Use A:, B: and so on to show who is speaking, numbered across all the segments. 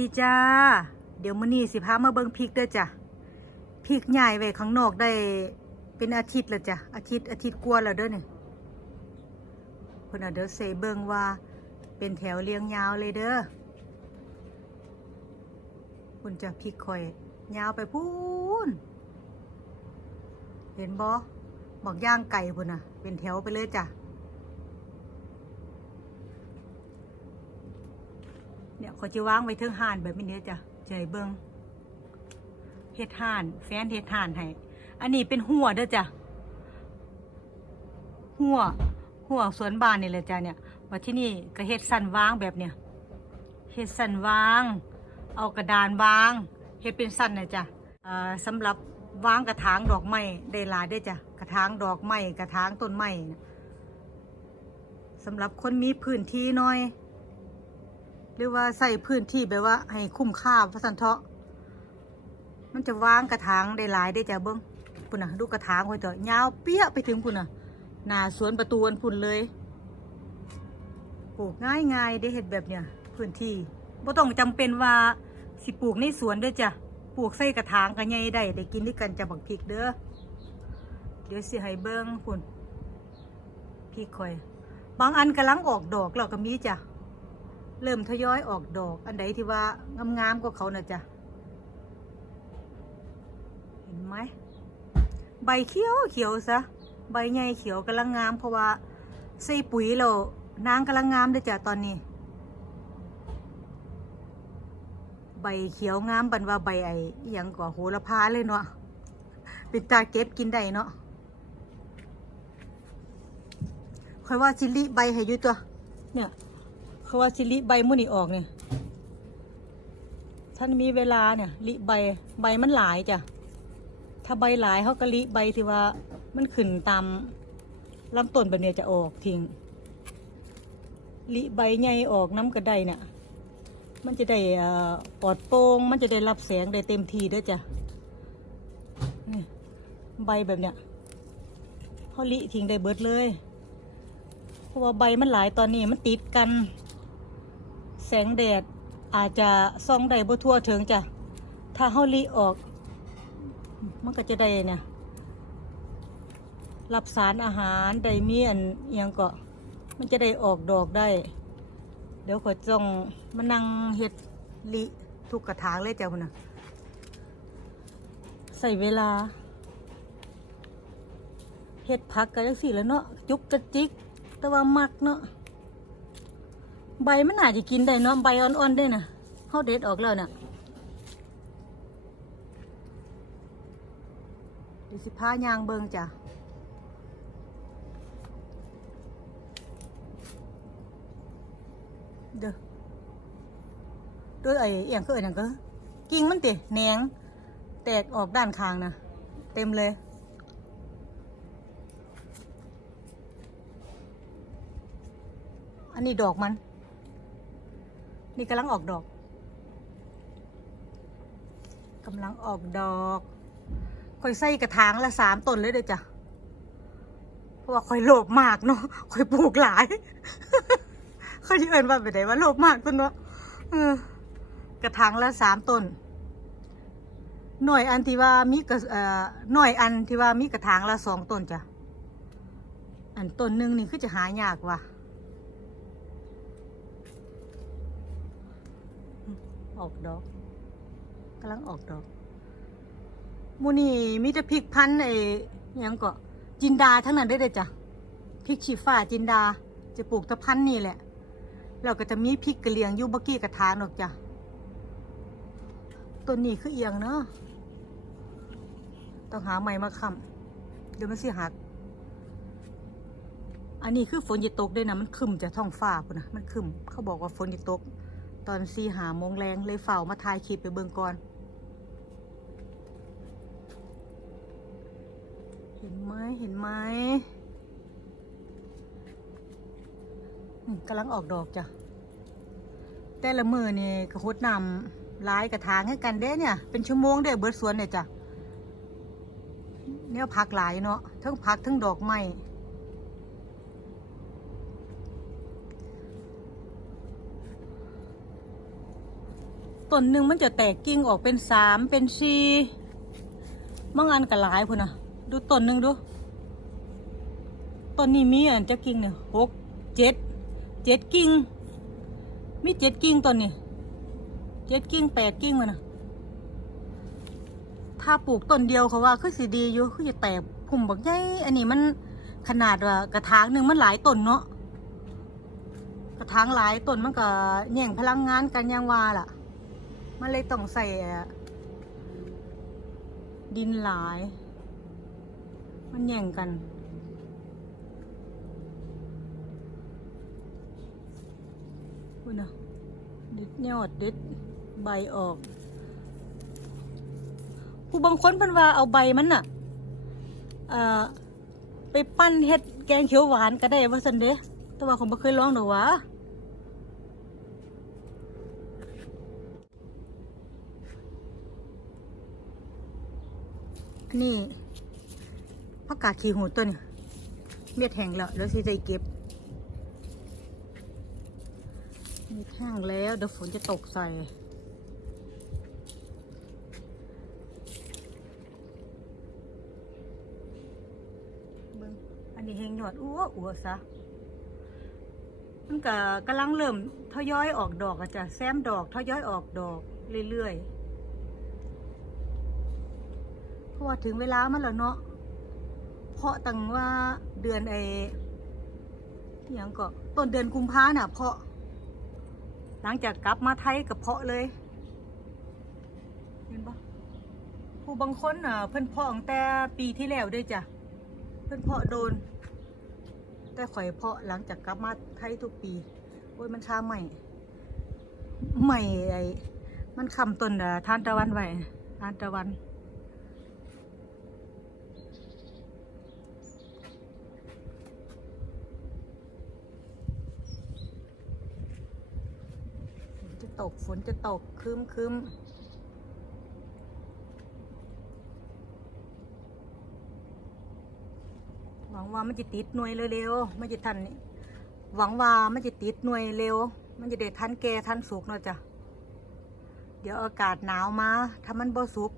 A: ดีจ้า เดี๋ยวมื้อนี้สิพามาเบิ่งพริกเด้อจ้ะพริกใหญ่ไว้ข้างนอกได้เป็นอาทิตย์แล้วจ้ะอาทิตย์อาทิตย์กว่าแล้วเด้อนี่เพิ่นเอาเด้อเซเบิ่งว่าเป็นแถวเรียงยาวเลยเด้อคุณจะพริกข่อย ยาวไปพูนเห็นบ่บอกย่างไก่พุ่นน่ะ เป็นแถวไปเลยจ้ะ เนี่ยเขาจะวางไว้เทิงห่านแบบนี้จ้ะใจเบิงเฮ็ดห่าน แฟนเฮ็ดห่านให้ อันนี้เป็นหัวเด้อจ้ะ หัว หัวสวนบ้านนี่แหละจ้ะเนี่ยว่าที่นี่ก็เฮ็ดสันวางแบบเนี่ยเฮ็ดสันวาง เอากระดานวางเฮ็ดเป็นสันนะจ้ะอ่อสำหรับวางกระถางดอกไม้ได้หลายได้อจ้ะกระถางดอกไม้กระถางต้นไม้สำหรับคนมีพื้นที่น้อย หรือว่าใส่พื้นที่แบบว่า ให้คุ้มค่าพระสันเทาะ มันจะวางกระถางได้หลายได้จ้ะเบิ้งพุ่นน่ะดูกระถางไว้ต่อะยาวเปี้ยไปถึงพุ่นน่ะหน้าสวนประตูอันพุ่นเลยปลูกง่ายง่ายได้เห็ดแบบเนี้ยพื้นที่บ่ต้องจำเป็นว่าสิปลูกในสวนด้อจ้ะปลูกใส่กระถางก็ใหญ่ได้ได้กินด้วยกันจะบักพริกเด้อเดี๋ยวสิให้เบิ้งพุ่นพริกข่อย บางอันกำลังออกดอกแล้วก็มีจ้ะ เริ่มทยอยออกดอก อันใดที่ว่างามๆกว่าเขาน่ะจ้ะเห็นไหม ใบเขียวเขียวซะ ใบใหญ่เขียวกำลังงาม เพราะว่าใส่ปุ๋ยแล้วนางกำลังงามเลยจ้ะตอนนี้ ใบเขียวงามบันว่าใบไอ้ยังก่อโหระพาเลยเนาะเป็นตาเก็บกินได้เนาะค่อยว่าชิลิใบให้ยู่ตัว เนี่ย เขาว่าสิลิใบมุ่นี่ออกเนี่ยท่านมีเวลาเนี่ยลิใบใบมันหลายจ้ะถ้าใบหลายเขาก็ลิใบที่ว่ามันขึ้นตามลำต้นแบบเนี้ยจะออกทิ้งลิใบใหญ่ออกน้ำกระไดเนี่ยมันจะได้อ่อปลอดโปร่งมันจะได้รับแสงได้เต็มทีด้อจ้ะใบแบบเนี้ยเขาลิทิ้งได้เบิดเลย เพราะว่าใบมันหลายตอนนี้มันติดกัน แสงแดดอาจจะส่องได้บ่ทั่วถึงจ้ะ ถ้าเฮาลีออก มันก็จะได้เนี่ยรับสารอาหารได้มีอันเอียงก็มันจะได้ออกดอกได้ เดี๋ยวขอจ้องมานั่งเฮ็ดลิทุกกระถางเลยจ้ะพุ่นน่ะใส่เวลาเฮ็ดผักกันจังสี่แล้วเนาะจุกกระจิก แต่ว่ามักเนาะ ใบมันน่าจะกินได้เนาะใบอ่อนๆได้น่ะเฮาเด็ดออกแล้วน่ะดิสิพายางเบิงจ้ะเด้อด้วยไอ้เอียงคือไอ้นั่นก็กิ่งมันติแหนง แตกออกด้านข้างนะเต็มเลยอันนี้ดอกมัน นี่กำลังออกดอกกำลังออกดอกค่อยใส่กระถางละสามต้นเลยเด้อจ้ะเพราะว่าค่อยโลภมากเนาะค่อยปลูกหลายค่อยที่เอินว่าไปไหนว่าโลภมากต้นเนาะกระถางละสามต้นหน่อยอันที่ว่ามีกระหน่อยอันที่ว่ามีกระถางละสองต้นจ้ะอันต้นหนึ่งนี่คือจะหายากว่ะ ออกดอกกำลังออกดอกมูนี่มีแต่พริกพันธุ์ไอ้ยังก็จินดาทั้งนั้นได้เลยจ้ะพริกชีฟ้าจินดา จะปลูกตะพันธุ์นี่แหละแล้วก็จะมีพริกกระเลียงยูบกี้กระถางออกจ้ะต้นนี้คือเอียงเนาะต้องหาไม้มาค้ำเดี๋ยวมันสิหัก อันนี้คือฝนจะตกด้วยนะมันคึมจากท้องฟ้าพุ่นนะมันคึมเขาบอกว่าฝนจะตก ตอนสี่หาโมงแรงเลยเฝ้ามาถ่ายคลิปไปเบิ่งก่อน เห็นไหมเห็นไหมกำลังออกดอกจ้ะ แต่ละมือนี่กระหดนำลายกระถางให้กันเด้เนี่ย เป็นชั่วโมงเด้เบิดสวนเนี่ยจ้ะเนี่ยพักหลายเนาะทั้งพักทั้งดอกไม้ ต้นหนึ่งมันจะแตกกิ่งออกเป็นสามเป็นสี่บางอันก็หลายพุ่นนะดูต้นหนึ่งดูต้นนี้มีอันจะกิ่งเนี่ยหกเจ็ดเจ็ดกิ่งมีเจ็ดกิ่งต้นนี่เจ็ดกิ่งแปดกิ่งมันนะถ้าปลูกต้นเดียวเขาว่าคือสิดีอยู่คือจะแตกพุ่มบักใหญ่อันนี้มันขนาดว่ากระถางหนึ่งมันหลายต้นเนาะกระถางหลายต้นมันก็แย่งพลังงานกันยังว่าล่ะ มันเลยต้องใส่ดินหลาย มันแย่งกัน คุณนะดิดยอดดิดใบออก ผู้บางคนเพิ่นว่าเอาใบมันน่ะไปปั้นเฮ็ดแกงเขียวหวานก็ได้ว่าซั่นเด้แต่ว่าผมบ่เคยลองดอกวะ อันนี้ผักกาดขี้หูตัวนี้เม็ดแห้งแล้วเดี๋ยวสิจะเก็บเม็ดแห้งแล้วเดี๋ยวฝนจะตกใส่อันนี้แหงยอดอ้วอ้วซะมันก็กำลังเริ่มทยอยออกดอกอะจ้ะแซมดอกทยอยออกดอกเรื่อยๆ เพ ราะว่าถึงเวลามันแล้วเนาะเพาะตั้งว่าเดือนไออย่างก็ต้นเดือนกุมภาน่ะเพาะ หลังจากกลับมาไทยกับเพาะเลย เห็นปะผู้บางคนอะ เพิ่นเพาะตั้งแต่ปีที่แล้วด้วยจ้ะ เพิ่นเพาะโดน แต่ข่อยเพาะหลังจากกลับมาไทยทุกปีโอ้ยมันชาใหม่ใหม่ไอ้มันคำต้นอะทานตะวันไว้ทานตะวัน ฝนจะ ตก ฝนจะตกคืมคืมหวังว่ามันจะติดหน่วยเร็วๆมันจะทันนี่หวังว่ามันจะติดหน่วยเร็ว มันจะได้ทันแก่ทันสุกเนาะจ้ะเดี๋ยวอากาศหนาวมาถ้ามันบ่สุก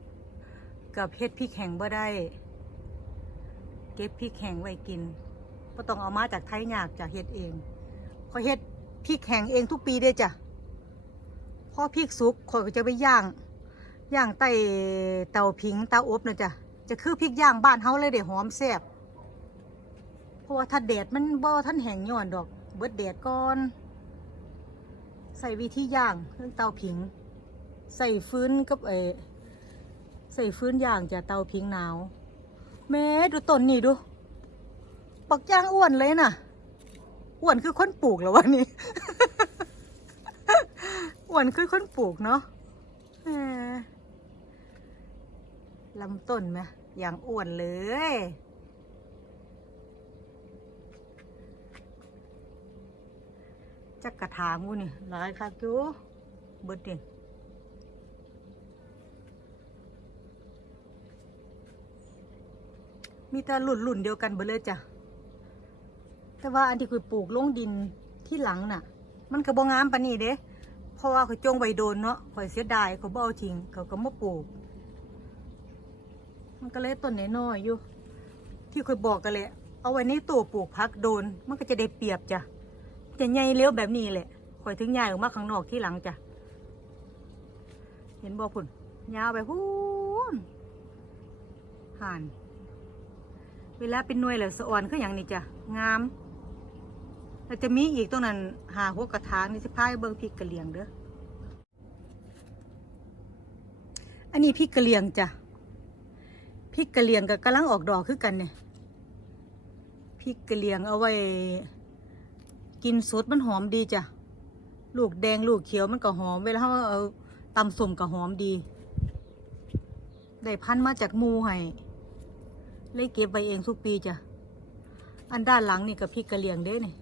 A: กับเฮ็ดพริกแห้งบ่ได้ เก็บพริกแห้งไว้กินก็ต้องเอามาจากไทยยากจากเฮ็ดเองขอเฮ็ดพริกแห้งเองทุกปีเด้จ้ะ พอพริกสุกข่อยก็จะไปย่างย่างใต้เตาผิงเตาอบนะจ๊ะจะคือพริกย่างบ้านเฮาเลยเดี๋ยวหอมแซ่บเพราะว่าถ้าแดดมันบ่ท่านแห้งย้อนดอก เบิดแดดก่อน ใส่วิธีย่างเครื่องเตาผิง ใส่ฟื้นกับเอใส่ฟื้นย่างจ้ะเตาผิงหนาวแม่ดูต้นนี่ดูปักย่างอ้วนเลยน่ะอ้วนคือคนปลูกแล้ววะนี่ อ้วนคือคนปลูกเนาะลำต้นไหมอย่างอ้วนเลย จักกระถางกูนี่หลายคักอยู่เบิดนี่มีแต่หลุ่นหลุ่นๆเดียวกันเบิดเลยจ้ะ แต่ว่าอันที่คุยปลูกลงดินที่หลังน่ะ มันก็บ่งามปานนี้เด้ ราะว่าเขาจงไว้โดนเนาะข่อยเสียดายเขาบ่เอาทิ้งเขาก็มาปลูก มันก็เลยต้นน้อยๆอยู่ ที่ข่อยบอกกันเลยเอาไว้ในตู้ปลูกพักโดน มันก็จะได้เปรียบจ้ะจะใหญ่เลี้ยวแบบนี้แหละข่อยถึงย้ายออกมาข้างนอกที่หลังจ้ะเห็นบ่พุ่นยาวไปพูนห่าน เวลาเป็นหน่วยแล้วสะอ่อนคืออย่างนี้จ้ะงาม แล้วจะมีอีกตรงนั้นหาหัวกระถางนี่สิพายเบิ่งพริกกระเหลียงเด้อ อันนี้พริกกระเหลียงจ้ะ พริกกระเหลียงกับกำลังออกดอกคือกันเนี่ย พริกกระเหลียงเอาไว้ กินสดมันหอมดีจ้ะ ลูกแดงลูกเขียวมันก็หอม เวลาเราเอาตำส้มก็หอมดี ได้พันมาจากมูให้เลยเก็บไว้เองทุกปีจ้ะ อันด้านหลังนี่กับพริกกระเหลียงเด้เนี่ย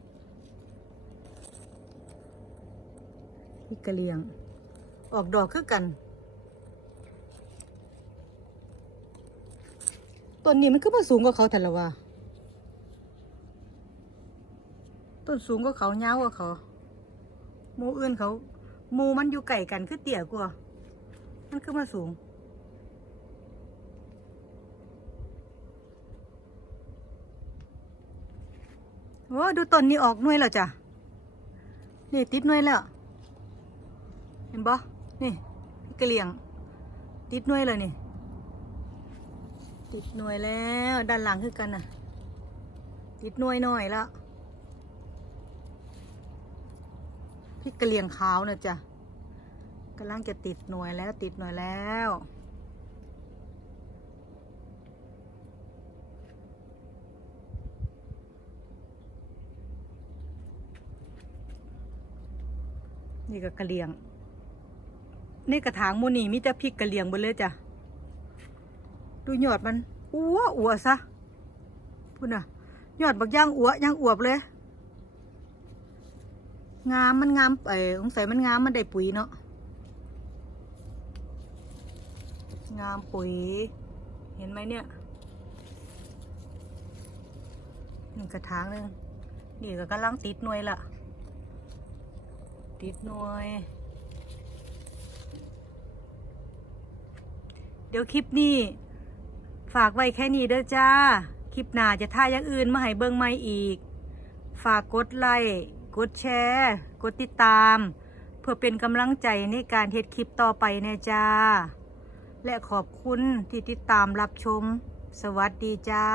A: พริกกระเหลียง ออกดอกคือกัน ต้นนี้มันคือมาสูงกว่าเขาแต่ละว่าต้นสูงกว่าเขาเงาวกว่าเขาหมูอื่นเขาหมูมันอยู่ไก่กันคือเตี่ยกว่ามันคือมาสูงโอ้ดูต้นนี้ออกหน่วยแล้วจ้ะ นี่ติดหน่วยแล้ว เห็นปะนี่กระเลียง ติดหน่วยเลยนี่ ติดหน่วยแล้วด้านหลังคือกันน่ะ ติดหน่วยหน่อยแล้วพริกกระเลียงขาวนะจ้ะกำลังจะติดหน่วยแล้วติดหน่วยแล้วนี่ก็กระเลียง ในกระถางมูนี่มีแต่พริกกระเหลี่ยงหมดเลยจ้ะ ดูยอดมันอ้วอัวซะพูดน่ะยอดบักย่างอัวย่างอวบเลย งามมันงามไอ้สงสัยมันงามมันได้ปุ๋ยเนาะงามปุ๋ย เห็นไหมเนี่ยหนึ่งกระถางหนึ่งนี่ก็กำลังติดหน่วยละติดหน่วย เดี๋ยวคลิปนี้ ฝากไว้แค่นี้เด้อจ้า คลิปหน้าจะท่าอย่างอื่นมาให้เบิ่งใหม่อีก ฝากกดไลค์กดแชร์ กดติดตาม เพื่อเป็นกำลังใจในการเฮ็ดคลิปต่อไปแน่จ้า และขอบคุณที่ติดตามรับชม สวัสดีจ้า